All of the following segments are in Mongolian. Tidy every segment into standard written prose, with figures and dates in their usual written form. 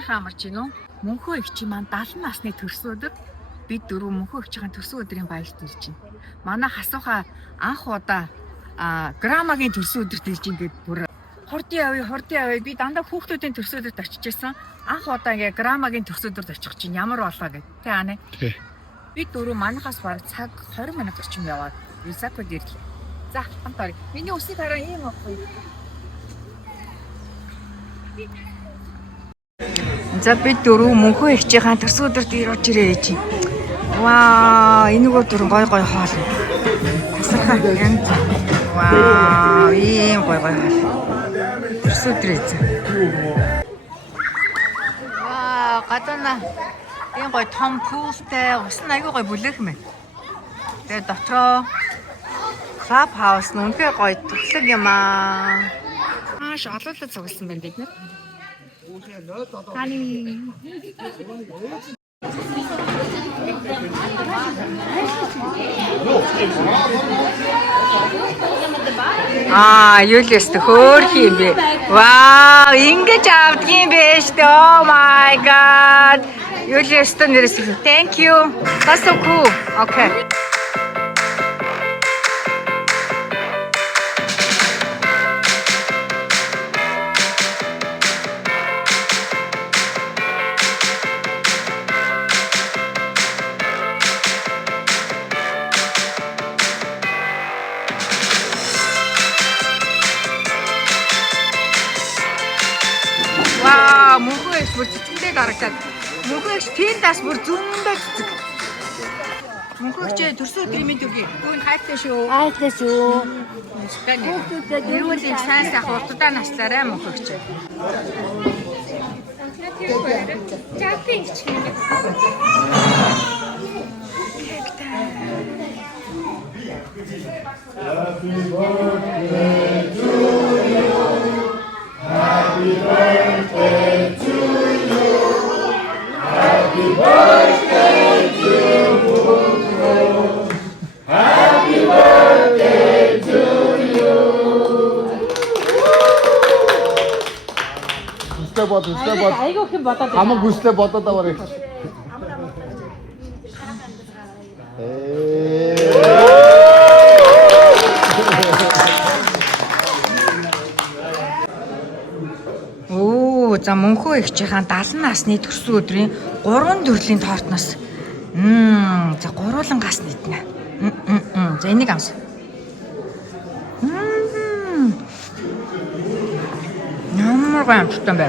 сайхан амарч гинөө. Мөнхөө их чи маань 70 насны төрсөдөр бид дөрөв мөнхөө их чихийн төрсөн өдрийн баярт ирж байна. Манай хасууха анх удаа грамагийн төрсөн өдөрт ирж ингээд бүр хордын авъя би дандаа хүүхдүүдийн төрсөн өдөрт очиж байсан. Анх удаа ингээ грамагийн төрсөн өдөрт очих чинь ямар болоо гэх. Тэ аа нэ. Бид дөрөв манахаас бараг цаг 20 минут орчим яваад Юсакод ирлээ. За хамтаа. Миний үсийг хараа ийм ахгүй. За бид дөрөв мөнхөө их чихийн төрсөн өдөрт ирж ирээ ээж. Вау, энэгээр дөрөв гой хоол. Тасархаа янз. Вау, ийм гой хоол. Төрсөн өдөр ээ. Вау, гадна ийм гой том пултай, ус нь аягүй гой бүлээх мэ. Тэгээ дотроо клаб хаус нь үнэхээр гой төглөг юм аа. Шалуулаад цугласан байна бид нар. Юлиэс хөөх юм бэ. Вау, ингэж авдаг юм бэ штэ. Oh my god. Юлиэс тэ нэрс. Thank you. That's so cool. Okay. Мөнхөө их бүр цэцгэлээ гаргатаад мөнхөө их тентас бүр зөндөө цэцэг. Мөнхөө их төрсөн өдрийн мэд өгье. Түүний хайртай шүү. Хайртай шүү. Эрүүл их сайн хурдтай наслаарай мөнхөө их. Чаппинг чинь. Happy birthday to you. Happy birthday to you. Happy birthday to you. Happy birthday to you. Step. 아이고 큰 받아. 아무 구스텝 받았다 말해. За мөнхөө их чихийн 70 насны төрсөн өдрийн 3 төрлийн тортноос за гуруулангаас нийтнэ. За энийг амс. Ямар гамттай бэ?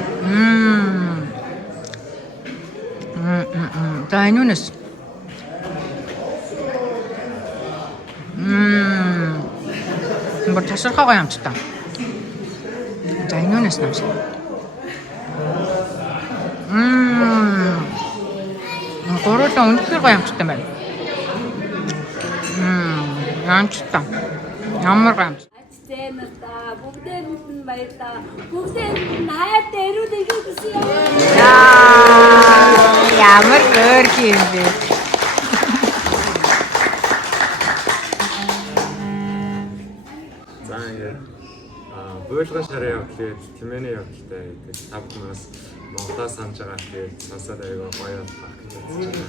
За энүүнээс. Бүр тасархаа гамттай. За энүүнээс намс. Гуруулаа үнэхээр гоё амттай байна. Амттай. Ямар гоё амт. Ацтэнаа бүгдээ бүтэн баярлаа. Бүгдээ найтай эрүүл ирэх гэсэн юм. Ямар гөрх юм бэ? За ингээд буйлгын шарын явдлыг тэмээний явдалтай гэдэг тав хүмүүс Монголоос санаж байгаа хэрэг сонсоод аягаа гоё баг гэж байна.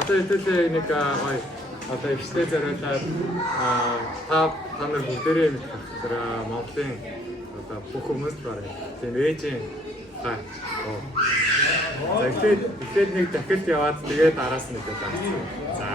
Одоо хэдүүлээ нэг гоё одоо ихтэй зориулаад та нар бүгдээрээ мэдхээр Монголын одоо бүх хүмүүс бараг тийм ээжийн за тэгээд нэг дахиад яваад тэгээд араас нь гэдэг байна. За.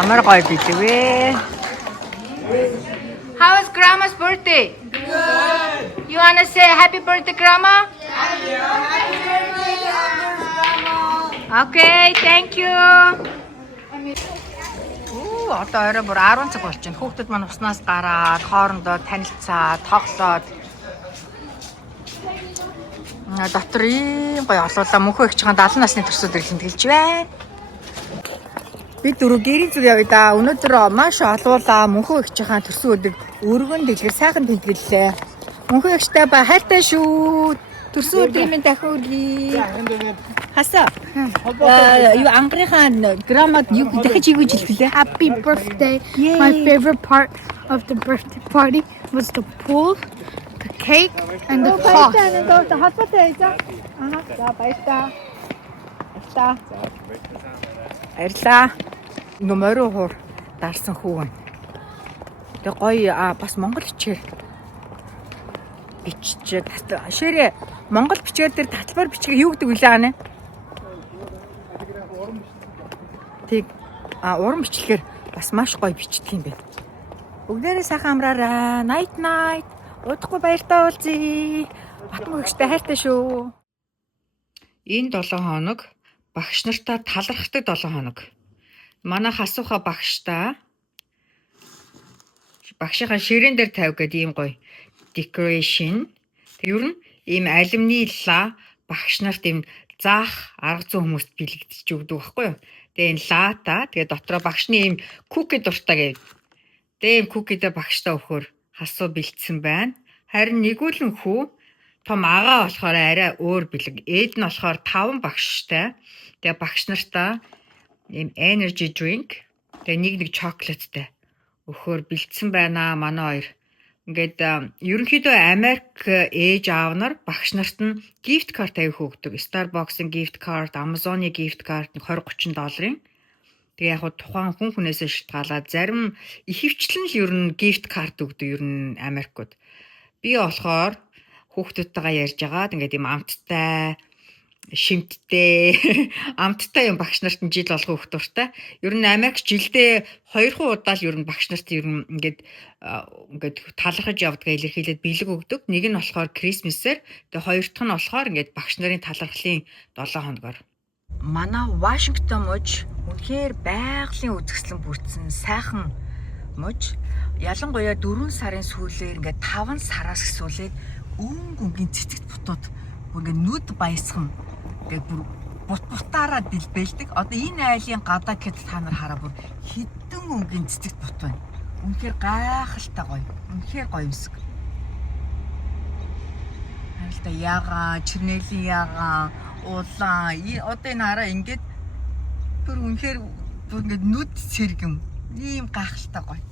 Амар гоё билээ. How was Grandma's birthday? Good. You wanna say happy birthday, Grandma? Happy birthday, Grandma. Okay, thank you. Одоо орой бүр 10 цаг болж байна. Хүүхдүүд маань уснаас гараад, хоорондоо танилцаад, тоглоод. Дотор ийм гоё олуулаа мөнхөө их чагаан 70 насны төрсөдөр тэмдэглэж байна. Бид дөрөв гэрийн зүг явъя да. Өнөөдөр маш олуулаа мөнхөө их чагаан төрсөн өдөр өргөн дэлгэр сайхан тэмдэглэлээ. Мөнхөө ихтэй ба хайртай шүү. Төрсөн өдрийн минь дахин үргэлээ. Хасаа. Юу ангийнхаа грамад юу дахиж юу гэж хэллээ? Happy birthday. My favorite part of the birthday party was the pool, the cake, and the talk. Баярлаа. Нөмөрөө хуур дарсан хүү байна. Тэгээ гоё бас монгол хичээл бичиж ширээ монгол бичгээр дээр татвар бичгээ юу гэдэг вэ лээ? Тэг уран бичлэгээр бас маш гоё бичдэг юм байна. Бүгдээрээ сайхан амраарай. Night night. Удахгүй баяртай уулзъя. Батмаг ихтэй хайртай шүү. Энэ 7 хоног багш нартай талархдаг 7 хоног. Манай хасууха багштай багшийнхаа ширээн дээр тавь гэдэг ийм гоё decoration. Тэг ер нь ийм алюминила багш нарт ийм заах арга зүйн хүмүүст бэлэгдэж өгдөг байхгүй юу? Тэгээ энэ лата тэгээ дотроо багшны ийм куки дуртай гэв. Тэгээ ийм кукидээ багштай өгөхөр хасуу бэлдсэн байна. Харин нэгүүлэн хүү том агаа болохоор арай өөр бэлэг. Ээд нь болохоор 5 багштай. Тэгээ багш нартаа ийм energy drink тэгээ нэг чоколаттай өгөхөр бэлдсэн байна манай хоёр. Ингээд ерөнхийдөө Америк ээж аав нар багш нарт нь gift card авих өгдөг. Starbucks-ын gift card, Amazon-ы gift card $20-30. Тэгээ яг тухайн хүн хүнээсээ шалтгаалаад зарим ихэвчлэн л ер нь gift card өгдөг ер нь Америкууд. Би болохоор хүүхдүүдтэйгээ ярьж агаад ингээд юм амттай шимттэй амттай юм багш нарт нь жил болгоо өгөх дуртай. Ер нь Америк жилдээ 2 удаа л ер нь багш нарт ер нь ингээд талархаж явдгаа илэрхийлээд бэлэг өгдөг. Нэг нь болохоор Крисмсээр, тэгээ хоёр дахь нь болохоор ингээд багш нарын талархлын 7 хоногор. Манай Вашингтон мужи үнэхээр байгалийн үзэсгэлэн бүрдсэн сайхан мужи. Ялангуяа 4 сарын сүүлээр ингээд 5 сараас эхлүүлээд өнгөнгийн цэцэгт бутууд бүр ингээд нүд баясхан ингээд бүр бутаараа дэлбэлдэг. Одоо энэ айлын гадаа гэхэд та нар хараа бүр хідэн өнгийн цэцэгт бут байна. Үнэхээр гайхалтай гоё. Үнэхээр гоё юмсг. Харилта ягаа, чирнэлийн ягаа, улаан. Одоо энэ хараа ингээд бүр үнэхээр ингээд нүд сэргэм. Ийм гайхалтай гоё.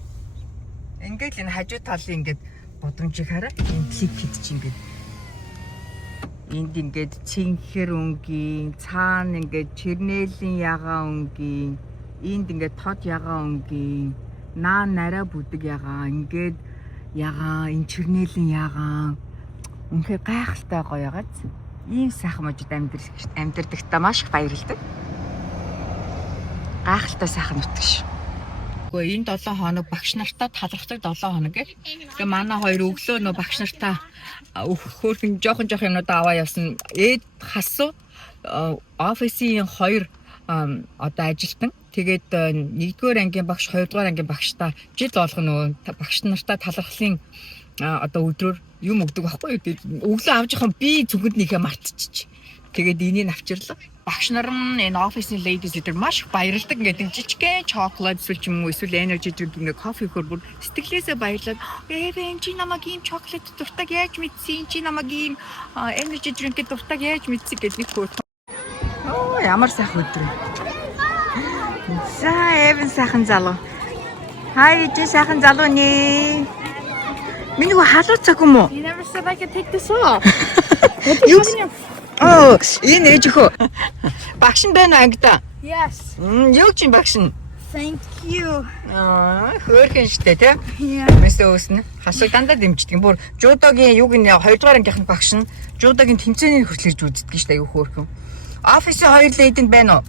Ингээд энэ хажуу талын ингээд бодомжийг хараа. Энэ клип хийд чи ингээд энд ингээд цэнхэр өнгийн, цаана ингээд чирнэлийн ягаа өнгийн, энд ингээд тод ягаа өнгийн, наа нараа бүдэг ягаа, ингээд ягаа, энэ чирнэлийн ягаа. Үнэхээр гайхалтай гоё ягааз. Ийм сайхан мужид амьдэрдагтаа маш их баярлалдаг. Гайхалтай сайхан нутгш. Гэхдээ энэ 7 хоног багш нартаа талархдаг 7 хоног гэх. Тэгээ манай хоёр өглөө нөө багш нартаа хөөрхөн жоохон юмнуудаа аваа явсан. Эд хасуу офисын 2 одоо ажилтан. Тэгээд 1-р ангийн багш, 2-р ангийн багштаа жил болгоно нөө багш нартаа талархлын одоо өдрөөр юм өгдөг байхгүй юу? Өглөө авч явах би зүгэднийхээ мартчих. Тэгээд энийг авчирлаа. Багш нар нь энэ офисны ladies эдгээр маш их баярлдаг. Ингээд жижигхэн chocolate эсвэл юм уу эсвэл energy drink ингээд кофе хөрбөр сэтгэлээсээ баярлаад энэ чи намайг ийм chocolate дуртаг яаж мэдсэн? Чи намайг ийм energy drink дуртаг яаж мэдсэн гэдэг нэг хөө. Оо ямар сайхан өдөр. За эвэн сайхан залуу. Хай чи сайхан залуу нэ. Миний халууц цаг юм уу? You never said I could take this off. Oh, энэ ээж хөө. Багш нь байна ангида. Yes. Юу ч юм багш нь. Thank you. Хөөрхөн штэ тий. Yeah. Месээ өснө. Хасаг дандаа дэмждэг. Бүр жудогийн юг нь 2-р ангийнх нь багш нь жудогийн тэмцээний хүртэл ирж үздэг штэ аюу хөөрхөн. Офисын 2 лейдэнд байна уу?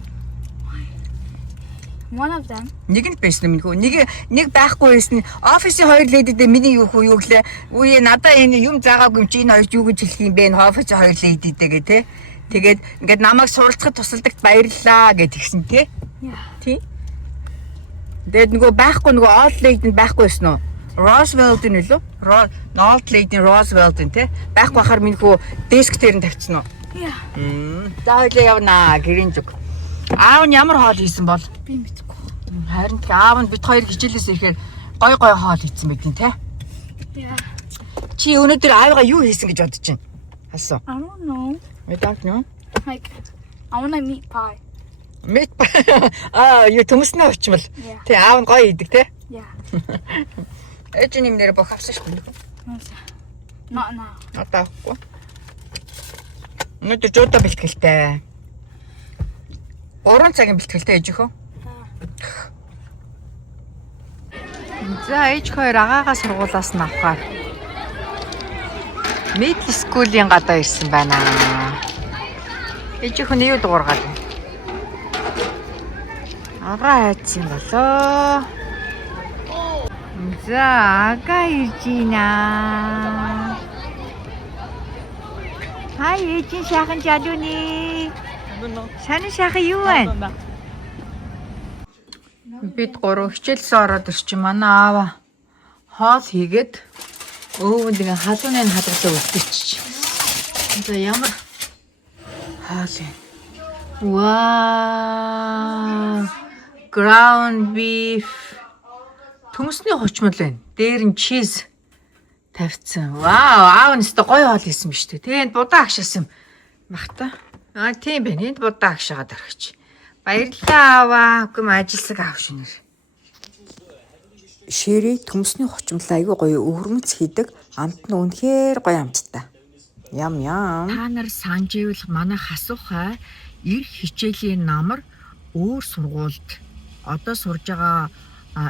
One of them. Нэг нь байсан юм хөө. Нэг байхгүй байсан. Офисын 2 лейдэд миний юу хөө юу гэлээ. Үе надаа энэ юм заагаагүй юм чи энэ хоёрт юу гэж хэлэх юм бэ? Офисын 2 лейдэдээ гэ тэ. Тэгээд ингээд намайг суралцахад тусалдагт баярлалаа гэж тэгсэн тий. Тий. Тэгээд нөгөө байхгүй нөгөө old lady байхгүй байсан уу? Roosevelt нь лөө? Old lady Roosevelt нь тий. Байхгүй хахаар минь хөө деск дээр нь тавьчихсан уу? Yeah. За хоёлаа явнаа гэрийн зүг. Аав нь ямар хоол хийсэн бол? Би мэдгүй. Харин тэг аав нь бид хоёр хичээлээс ирэхээр гой хоол хийсэн байдیں۔ Тэ? Yeah. Чи өнөөдөр аавгаа юу хийсэн гэж бодож байна? Хасуу. I don't know. I don't know. Like I want a meat pie. Meat pie. Юу төмснөө очмол. Yeah. Тэ аав нь гоё идэг тэ? Yeah. Ээж нэмнэр бох авсан шүү дээ. Not now. Атаахгүй. Өнөөдөр жуудаа бэлтгэлтэй. 3 цагийн бэлтгэлтэй ээж хөө. За ээж хоёр агаагаа сургуулаас нь авахаар middle school-ийн гадаа ирсэн байна. Ээж хүн юу дуургаад байна? Агаа хайцсан болоо. За агаа ирж байна. Хай ээжийн сайхан жалууны. Сайн сайхан юу байна? Бид 3 хичээлсээ ороод ирчих манай аава. Хоол хийгээд өвөнд ингээ халууны хадралаа үлдээчих. За ямар хоол юм. Вау! Ground beef. Төмсний хучмал байна. Дээр нь cheese тавьсан. Вау, аав нь өстө гоё хоол хийсэн биз дээ. Тэгээд будаа агшаасан багта. Тийм байна. Энд будаа агшаагаад орхич. Баярлалаа ааваа. Үгүй ажилсаг аав шинээр. Шири төмсний хучмал айгүй гоё өвөрмөц хийдэг. Амт нь үнэхээр гоё амттай. Ям. Та нар санаж ивэл манай хасуухай ир хичээлийн намар өөр сургуульд одоо сурж байгаа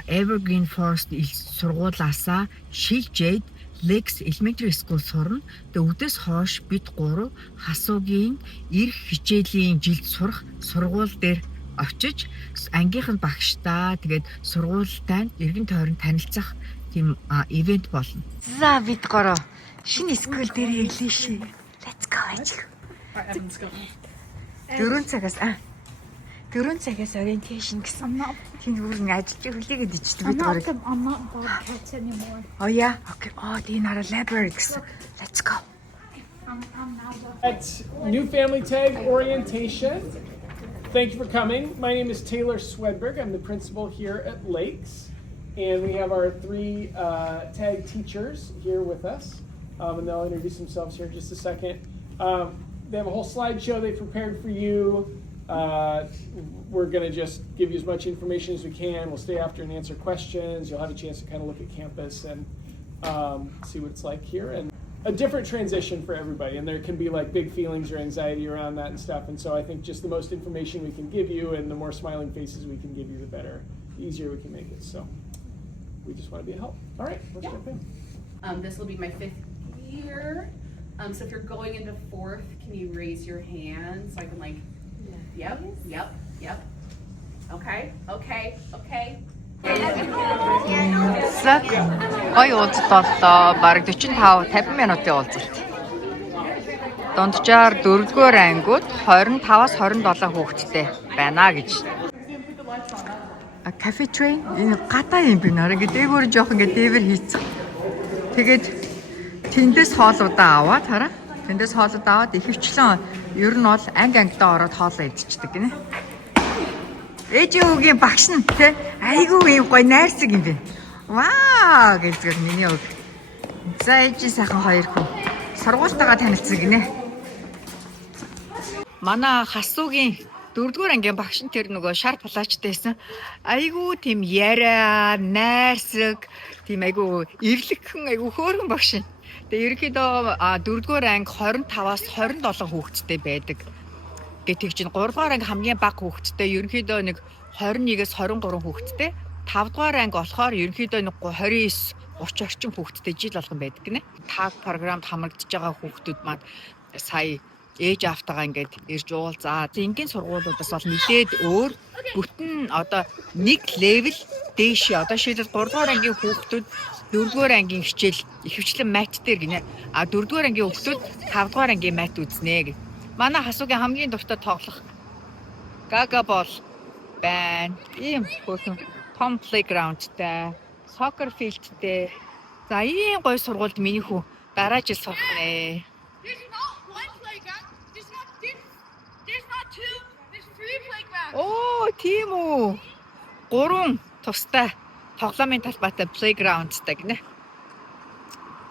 Evergreen Forest сургуулаасаа шилжээд Lex Elementary School сурна. Тэгээ үдээс хойш бид 3 хасуугийн ир хичээлийн жилд сурах сургууль дээр очиж ангийнхан багштай тэгээд сургуультай эргэн тойрон танилцах тийм ивент болно. За бид 3 шинэ скул дээр ирлээ шээ. Let's go ажиг. 4 цагаас orientation гэсэн. Тэнд бүрэн ажиллаж хүлээгээд ичдэг бид гурав. I'm not Bobcats anymore. Oh yeah. Okay. Die naar de library. Let's go. I'm now At new family tag orientation. Thank you for coming. My name is Taylor Swedberg. I'm the principal here at Lakes. And we have our 3 tag teachers here with us. And they'll introduce themselves here in just a second. They have a whole slideshow they prepared for you. We're going to just give you as much information as we can. We'll stay after and answer questions. You'll have a chance to kind of look at campus and see what it's like here. And a different transition for everybody. And there can be like big feelings or anxiety around that and stuff. And so I think just the most information we can give you and the more smiling faces we can give you, the better, the easier we can make it. So we just want to be a help. All right, let's jump in. This will be my 5th year. So if you're going into 4th, can you raise your hand so I can like, yep. Okay. Гой уулзалт боллоо. Бараг 45-50 минутын уулзалт. Дунджаар 4-р ангиуд 25-аас 27 хүүхэдтэй байна гэж. Кафе трейн энэ гадаа юм би нэр ингээд дээгүүр жоох ингээд дээвэр хийцэн. Тэгээд тэндээс хоолуудаа аваад хараа. Тэндээс хоолуудаа аваад ихэвчлэн ер нь бол ангидаа ороод хоолоо идчихдэг гинэ. Ээжийн үгийн багш нь те айгүй юм гоё найрсаг юм бэ. Ваа гэж миний үг. За ээжийн сайхан 2 хүн сургуультайгаа танилцсан гинэ. Манай хасуугийн 4-р ангийн багш нь тэр нөгөө шар палачтай байсан. Айгүй тийм яриа, найрсаг, тийм айгүй эвлэгхэн, айгүй хөөрхөн багш нь. Тэгээ ерөнхийдөө 4-р анги 25-аас 27 хүүхэдтэй байдаг. Гэтэл чинь 3-р анги хамгийн бага хүүхэдтэй ерөнхийдөө нэг 21-ээс 23 хүүхэдтэй. 5-р анги болохоор ерөнхийдөө нэг 29, 30 орчим хүүхэдтэй жил болгон байдаг гинэ. Таг програмд хамрагдж байгаа хүүхдүүд маань сая ээж автагаа ингээд ирж уулзаа. Энгийн сургуулиудаас бол нэлээд өөр бүтэн одоо нэг левел дээш одоо шийдэл 3-р ангийн хүүхдүүд 4-р ангийн хичээл ихэвчлэн мат дээр гинэ. 4-р ангийн хүүхдүүд 5-р ангийн мат үзнэ гэх. Манай хасуугийн хамгийн дуртай тоглох гага бол байна. Ийм хөөрхөн том плейграундтай, сокер филдтэй. За ийм гоё сургуульд миний хүү дараа жил сурах нэ. Оо, тийм үү. 3 тустай тоглоомын талбайтай плейграундтай гинэ.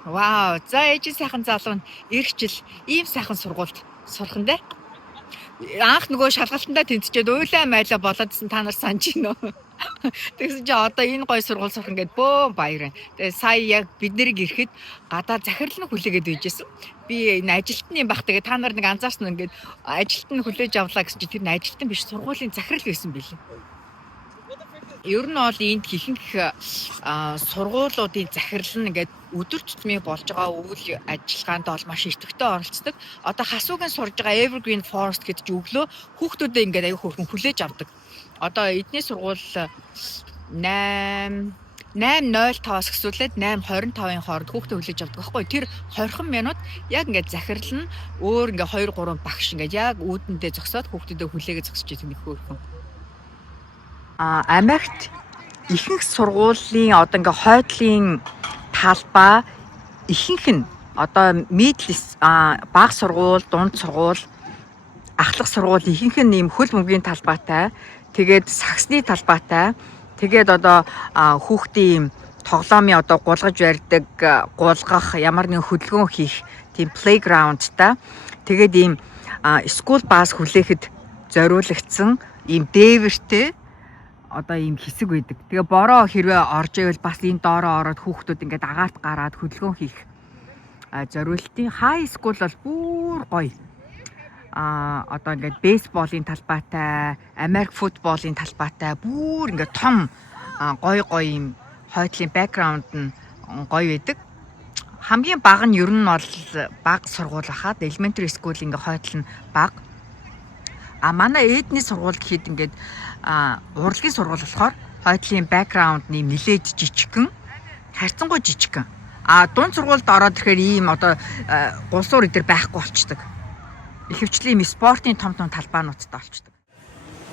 Вау, за ээжийн сайхан залуу нь ирэх жил ийм сайхан сургуульд сурах нь дээ. Анх нөгөө шалгалтандаа тэнцчихэд уйлаа майлаа болоодсэн та нар санаж байна уу? Тэгсэн чи одоо энэ гоё сургууль сурах ингээд бөө баяр. Тэгээ сая яг бид нэрийг ирэхэд гадаа захирал нь хүлээгээд байжсэн. Би энэ ажилтны баг тэгээ та нар нэг анзаарсан нь ингээд ажилт нь хүлээж авлаа гэсэн чи тэр нь ажилтан биш сургуулийн захирал байсан билээ. Ер нь бол энд ихэнх сургуулиудын захирал нь ингээд өдөр тутмын болж байгаа үйл ажиллагаанд бол маш идэвхтэй оролцдог. Одоо хасуугийн сурж байгаа Evergreen Forest гэдэг чинь өглөө хүүхдүүдээ ингээд аягүй хөөрхөн хүлээж авдаг. Одоо эдний сургууль 8:05-аас эхлүүлээд 8:25-ын хооронд хүүхдээ хүлээж авдаг байхгүй. Тэр 20 минут яг ингээд захирал нь өөр ингээд 2-3 багш ингээд яг үүдэндээ зогсоод хүүхдүүдээ хүлээгээ зогсож байгаа нэг хөөрхөн. Америкт ихэнх сургуулийн одоо ингээ хойдлын талбай ихэнх нь одоо middle бага сургууль, дунд сургууль, ахлах сургууль ихэнх нь ийм хөл бөмбөгийн талбайтай, тэгээд саксны талбайтай, тэгээд одоо хүүхдийн тоглоомын одоо гулгаж барьдаг, гулгах, ямар нэгэн хөдөлгөөн хийх тийм playgroundтай, тэгээд ийм school bus хүлээхэд зориулагдсан ийм дээвэртэй одоо ийм хэсэг байдаг. Тэгээ бороо хэрвээ орж ивэл бас энэ доороо ороод хүүхдүүд ингээд агаарт гараад хөдөлгөөн хийх зориултын high school бол бүр гоё. Одоо ингээд бейсболын талбайтай, Америк футболын талбайтай бүр ингээд том гоё ийм хойдлын бэкграунд нь гоё байдаг. Хамгийн бага нь ер нь бол бага сургууль хаад elementary school ингээд хойдол нь бага. Манай эдний сургууль гэхэд ингээд урлагийн сургууль болохоор хойдлын бэкграунд нэм нилээд жижигхэн, харьцангуй жижигхэн. Дунд сургуульд ороод ирэхээр ийм одоо гулсуур идэр байхгүй болчдөг. Ихэвчлэн ийм спортын том талбайнуудтай болчдөг.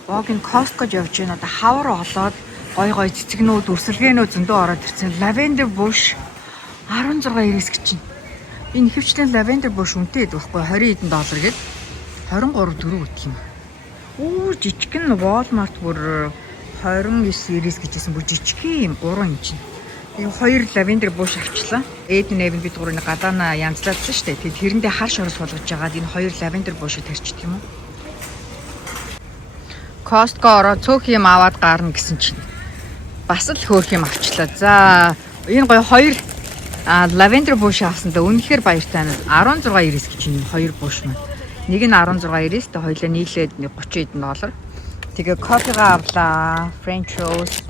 Богийн кост гэж явж байна. Одоо хавар олоод гой цэцгнүүд, үрсэлгээнүүд зөндөө ороод ирсэн. Lavender bush 16 эргэс гэж чинь. Энэ ихэвчлэн lavender bush үнэтэй байдаг байхгүй $20 гээд 23 4 гэх юм. Жижигхэн Walmart бүр 29.90 гэжсэн бүр жижигхэн юм 3 инч. Ийм 2 лавендер буш авчлаа. Эд нэвэн бид гурыг гадаана янзлаадсан шүү дээ. Тэгээд тэрэндээ хар шорос болгож жагаад энэ 2 лавендер бушыг тарьчихдаг юм уу? Costco ороо цөөх юм аваад гарна гэсэн чинь бас л хөөх юм авчлаа. За энэ гоё 2 лавендер буш авсандаа үнэхээр баяртай байна. 16.90 гэж юм 2 буш маань. Нэг нь 16.90, тэ хоёулаа нийлээд $30. Тэгээ кофега авлаа. French toast.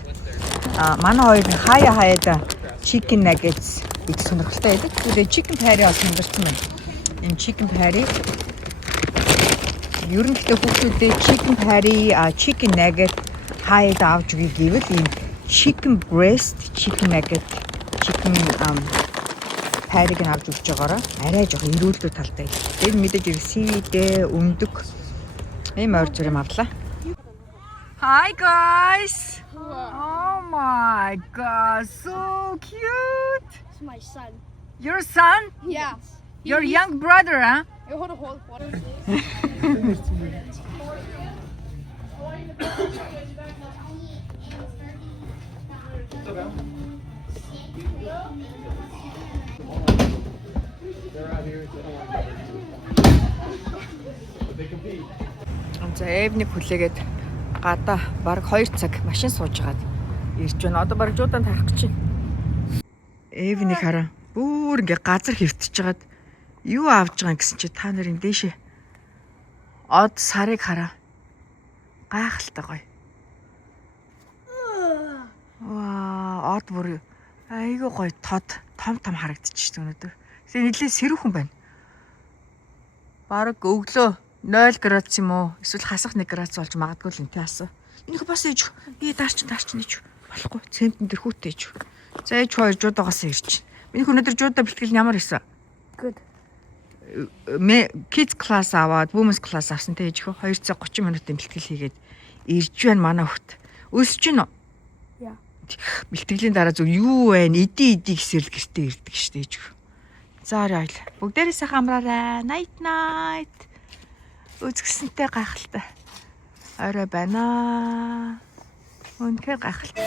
Манай хоёр хаяада chicken nuggets их сонирхолтой байдаг. Тэгээ chicken patty авсан дурсан байна. Энэ chicken patty ер нь гэхдээ хүүхдүүдээ chicken patty, chicken nugget хаяада авч өгье гэвэл энэ chicken breast, chicken nugget, chicken patty-г нь авч өгч байгаараа арай жоох эрүүлдүү талтай. Тэр мэдээж сивидээ өндөг ийм ойр зүр юм авлаа. Hi guys. Oh my god, so cute. It's my son. Your son? Yeah. Your young brother, huh? Hold on. За эвнийг хүлээгээд гадаа баг 2 цаг машин суужгаад ирж байна. Одоо баг жуудаан тарах гэж байна. Эвнийг хараа. Бүр ингээ газар хөвтөж жагаад юу авж байгаа гэсэн чи та нарын дээшээ од сарыг хараа. Гайхалтай гоё. Ваа, од бүр айгүй гоё тод том харагдчих өнөөдөр. Тэгээ нэлээд сэрүүхэн байна. Бараг өглөө 0 градус юм уу? Эсвэл хасах 1 градус болж магадгүй л энэ асуу. Энийг бас ээж. Би даарчин ээж. Болохгүй. Цемтэн дэр хүүтэй ээж. За ээж хоёр жуудаагаас ирж. Миний өнөөдөр жуудаа бэлтгэл нь ямар исэн? Good. Kids class аваад, women's class авсан тэ ээж хөө 2 цаг 30 минутын бэлтгэл хийгээд ирж байна манай хөхт. Өсөж гин үү? Yeah. Бэлтгэлийн дараа зөв юу вэ? Иди гэсэл гэртээ ирдэг штэ ээж хөө. За ойл. Бүгдээрээ сайхан амраарай. Night. Үзгэсэнтэй гайхалтай. Орой байна. Үнэхээр гайхалтай.